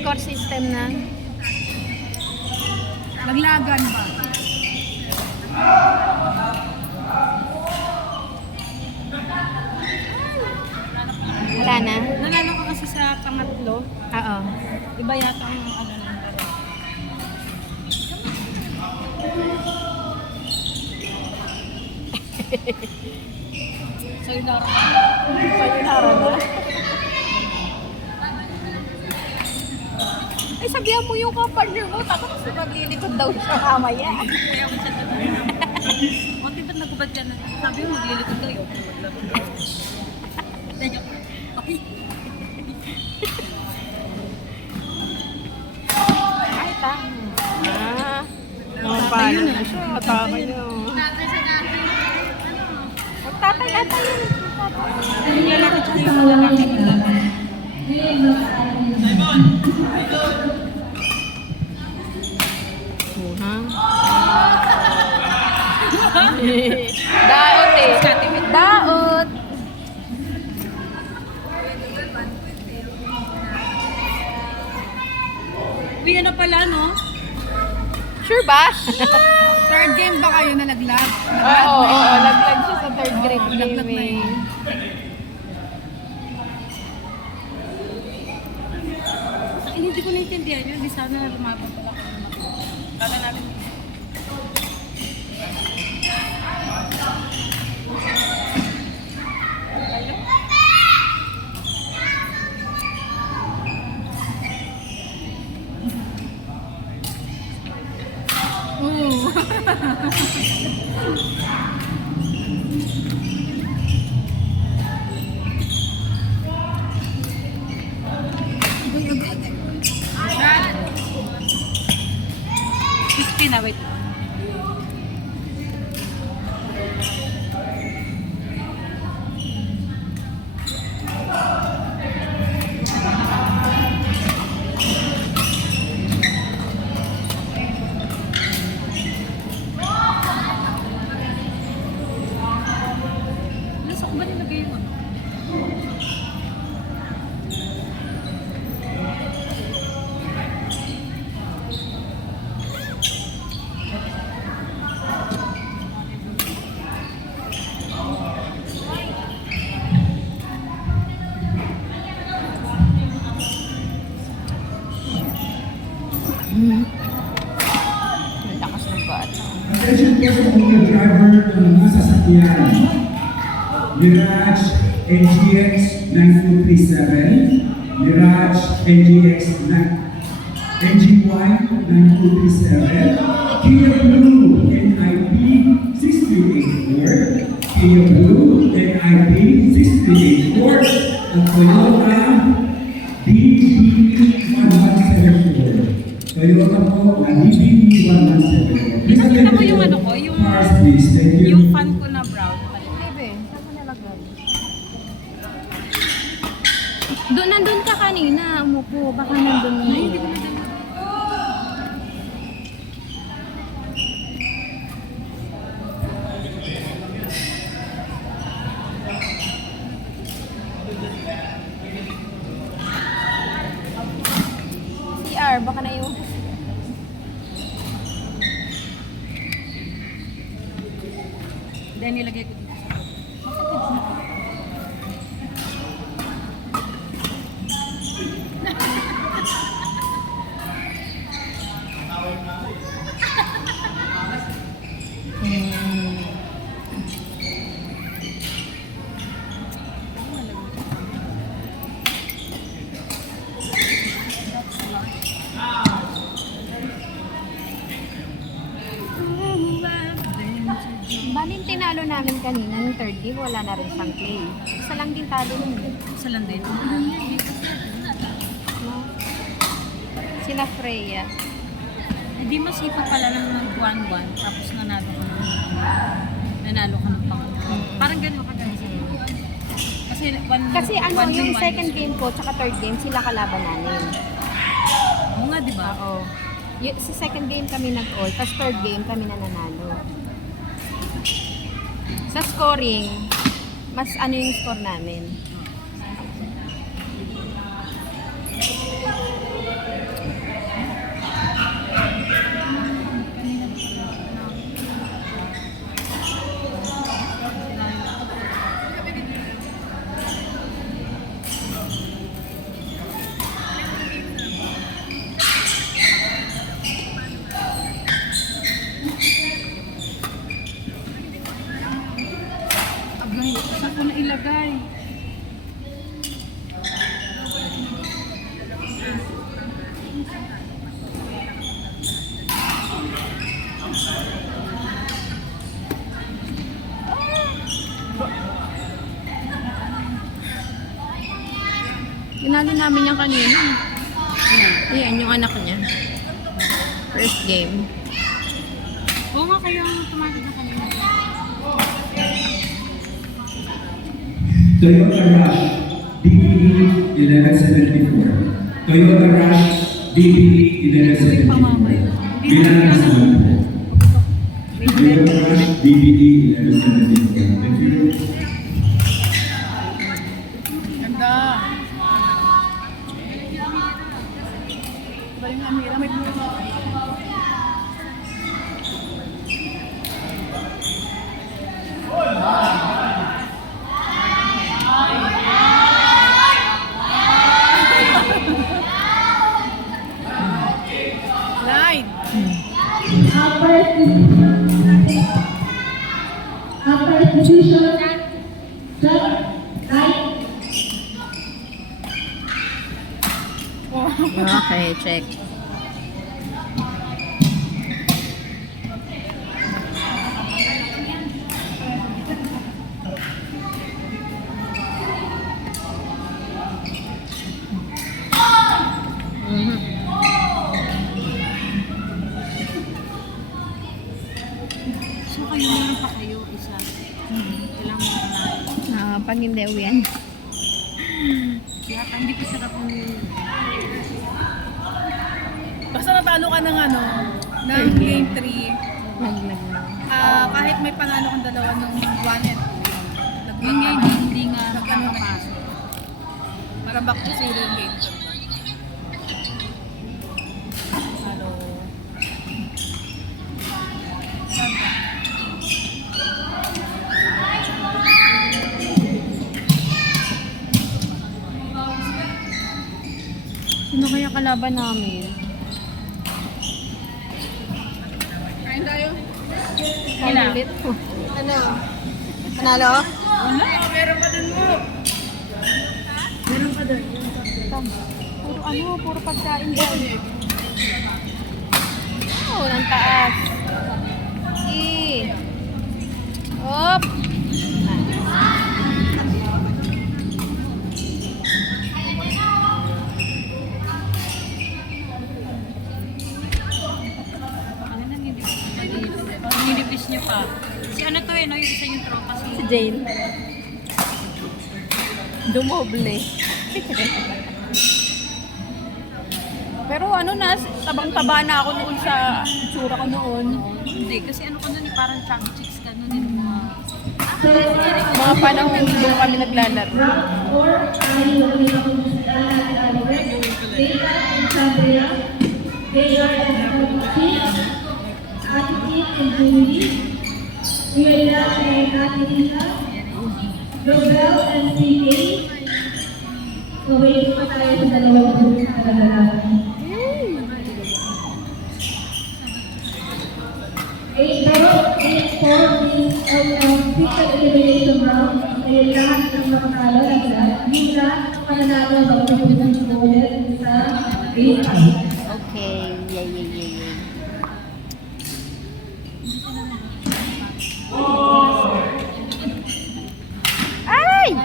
score system na. Naglagan ba? Wala na? Nanalo ka kasi sa pangatlo. Oo. Iba yata ang ano na. So yun na. Sayonara na. Ay, sabihan mo yung kapartner mo, tapos maglilikod daw siya mamaya. Kaya mo siya talaga. O, ba't nagubad ka na? Sabi mo, maglilikod daw yun. Medyo. Okay. Ay, tama. Ah, mapalo na siya. Tama niyo. Magtatay-atay yun. Yung lalaki tsaka yung lalaki nila. Daot eh. Daot. Uy, ano pala, no? Sure ba? Third game ba kayo na naglag? Oo, laglag siya sa third grade game laglag na eh. yun. Hindi ko naintindihan yun. Di sana lumabas pala ko. Kala natin. Na, wait. Lasok ba nilagay mo? Ang lakas ng bata. Attention po sa mga driver ng mga sasakyan. Mirage NGX 9237, Mirage NGX NG1 9237, Kia Blue NIP 6384, Kia Blue NIP 6384, at Toyota DBE 1174. Toyota po na DBE 1174. Nakita mo yung ano ko, yung Cars, please. Thank you. yung fan ko na brown. Bebe, saan mo nalagay? Doon, nandun ka kanina. Umupo. Baka nandun na yun. CR, baka na yung... Then nilagay ko dito sa Baling tinalo namin kanina ng third game, wala na rin siyang play. Isa lang din talo nun. Isa lang din. No? Sila Freya. Hindi masipa pala ng 1-1 tapos nanalo ka ng pang. Parang ganun ka guys. Kasi ano, yung second game ko tsaka third game, sila kalaban namin. Oo nga, di ba? Oo. Sa second game kami nag-all, tapos third game kami nananalo. Sa scoring, mas ano yung score namin. namin yan kanina. Ayan, yung anak niya. First game. Oo nga kayo ang tumagod na kanina. Toyota Rush DBE 1174. Toyota Rush DBE 1174. Bilang nasunod po. Toyota Rush DBE 1174. Thank you. Ganda. Ba yung Amira may bunga? Line. Upper institution, right? Okay, check. So kayo meron pa kayo isa. Kailangan mo na. Pag hindi uwian. Kaya hindi ko sarap yung... Basta natalo ka ng ano, ng game 3. Naglag na. Kahit may panalo kang dalawa ng 1 and 2. Yung game, hindi nga nakapasok. Para back to zero yung game. Hello. Sino kaya kalaban namin? Kain tayo? Kaya ulit. Ano? Panalo? Wala, meron pa dun mo. Meron pa dun. Puro pagkain daw. Oh, ng taas. Op! Ano nang nilipis niyo pa? Si ano to no? Yung isa yung tropa Si Jane. Dumoble. Pero ano na, tabang-taba na ako noon sa itsura ko noon. Hindi, kasi ano ko nun parang chubby chicks ka nun yung mga... Mga panahon doon kami naglalaro. Round 4 ay located sa Data and Cambria. They are Attitude and Julie. Uella and Atilita. Robel and CK. So, wait pa tayo sa dalawang group na kalalaman. Pero 8-4 means physical elimination round ay lahat ng makakalo ng lahat. Yung lahat ng mananalo magpupunta ulit sa 8-5. Okay. Yay. Ay!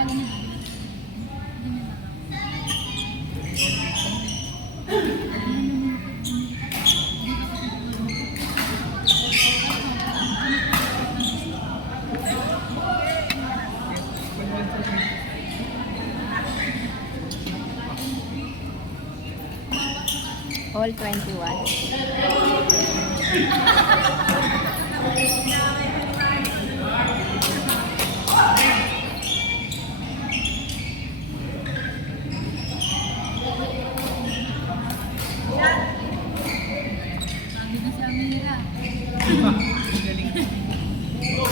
All 21.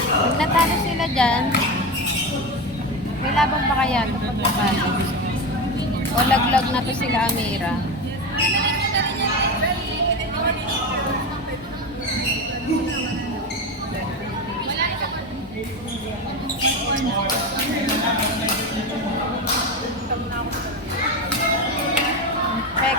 Pag natalo sila dyan, may laban pa kaya ito pag natalo? O laglag na to sila Amira? Check.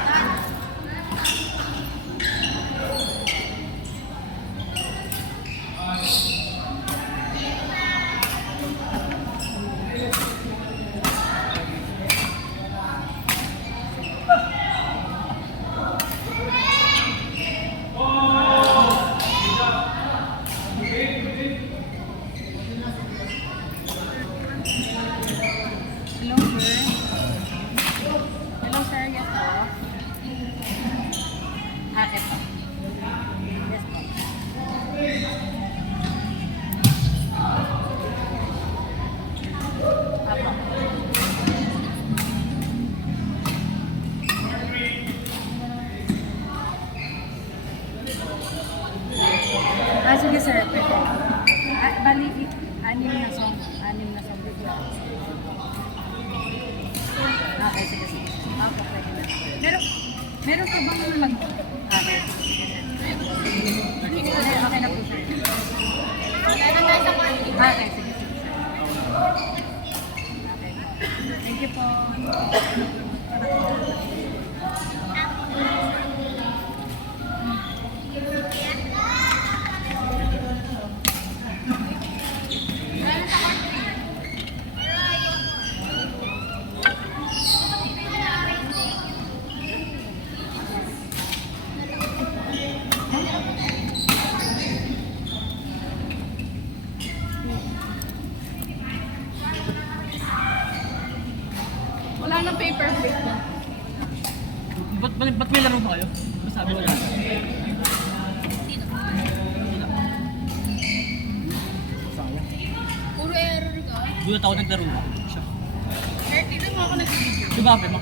Meron ka bang mag... Okay. Okay na po siya. Okay, sige. Thank you po. Wala nang paper plate na. Ba't may laro ba kayo? Masabi wala. Sayang. Puro error ka. Bulat ako naglaro. Siya. Tignan mo ako nag-video. Di ba, Pema?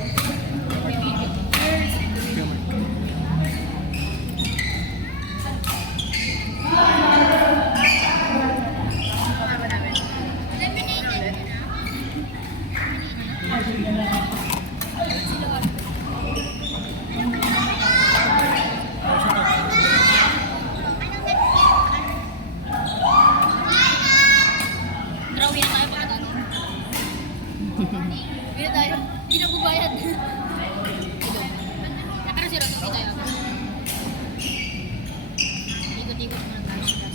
Drawing tayo pa ka Hindi tayo. Hindi na bubayad. Pero si Roto, tayo. Ikot-ikot mo lang tayo sa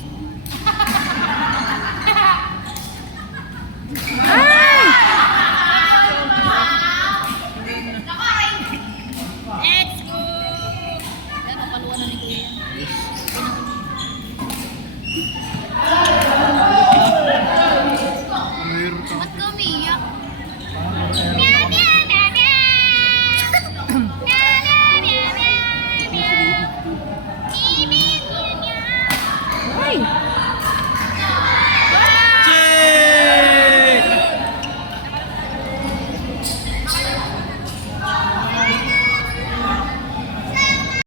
Let's go! Pero paluan na ni Kuya yan. Ba't ka umiiyak? Ay!